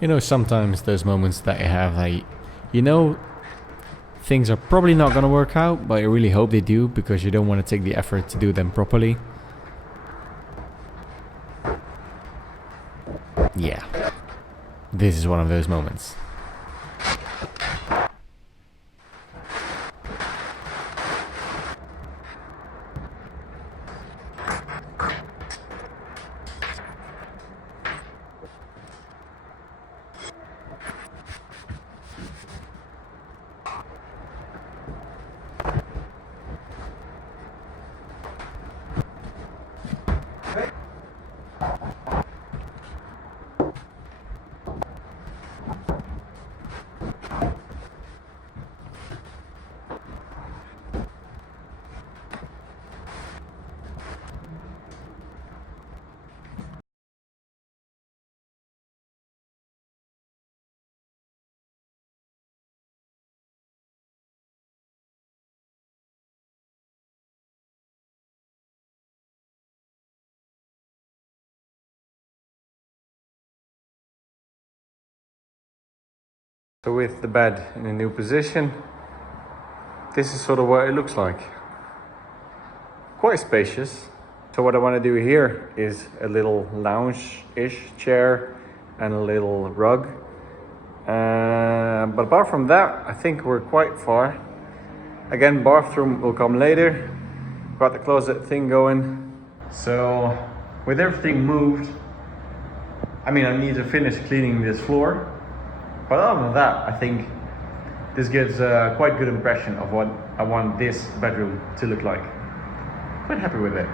You know, sometimes those moments that you have, like, you know, things are probably not gonna work out, but you really hope they do because you don't want to take the effort to do them properly. Yeah, this is one of those moments. So with the bed in a new position, this is sort of what it looks like. Quite spacious. So what I want to do here is a little lounge-ish chair and a little rug. But apart from that, I think we're quite far. Again, bathroom will come later. Got the closet thing going. So with everything moved, I mean, I need to finish cleaning this floor. But other than that, I think this gives a quite good impression of what I want this bedroom to look like. Quite happy with it.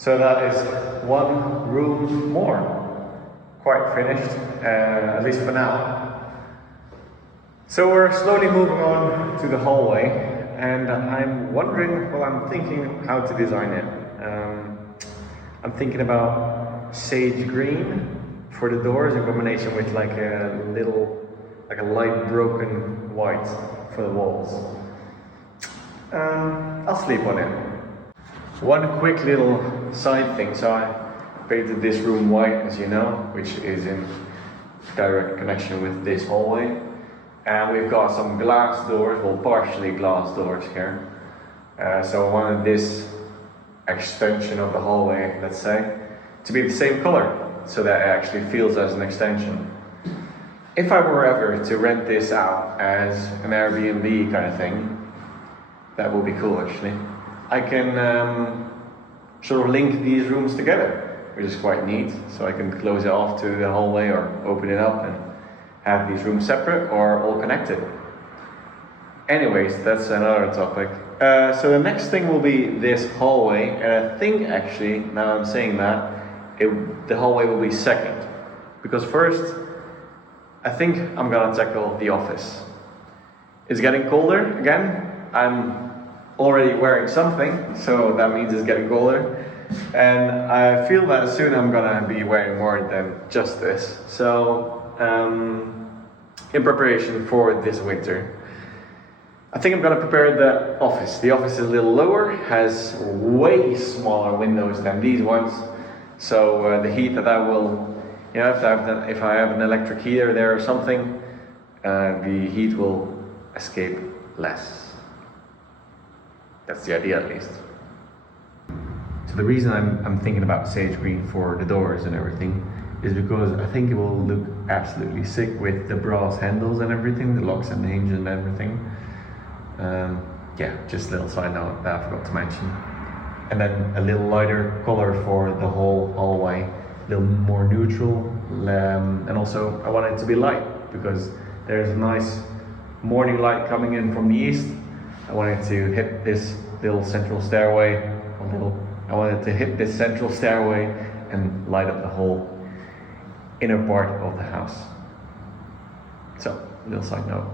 So that is one room more. Quite finished, at least for now. So we're slowly moving on to the hallway, and I'm wondering, well, I'm thinking how to design it. I'm thinking about sage green for the doors in combination with like a light broken white for the walls. I'll sleep on it. One quick little side thing, so I painted this room white, as you know, which is in direct connection with this hallway. And we've got some glass doors, well, partially glass doors here. So I wanted this extension of the hallway, let's say, to be the same color, so that it actually feels as an extension. If I were ever to rent this out as an Airbnb kind of thing, that would be cool actually. I can sort of link these rooms together, which is quite neat. So I can close it off to the hallway or open it up and have these rooms separate or all connected. Anyways, that's another topic. So the next thing will be this hallway, and I think actually, now I'm saying that, the hallway will be second. Because first, I think I'm gonna tackle the office. It's getting colder again. I'm already wearing something, so that means it's getting colder. And I feel that soon I'm gonna be wearing more than just this. So, in preparation for this winter, I think I'm gonna prepare the office. The office is a little lower, has way smaller windows than these ones. So the heat that I will, if I have an electric heater there or something, the heat will escape less. That's the idea, at least. So the reason I'm thinking about sage green for the doors and everything is because I think it will look absolutely sick with the brass handles and everything, the locks and the hinges and everything. Yeah, just a little side note that I forgot to mention. And then a little lighter color for the whole hallway, a little more neutral, and also I want it to be light because there's a nice morning light coming in from the east. I want it to hit this little central stairway, I want it to hit this central stairway and light up the whole inner part of the house. So, a little side note.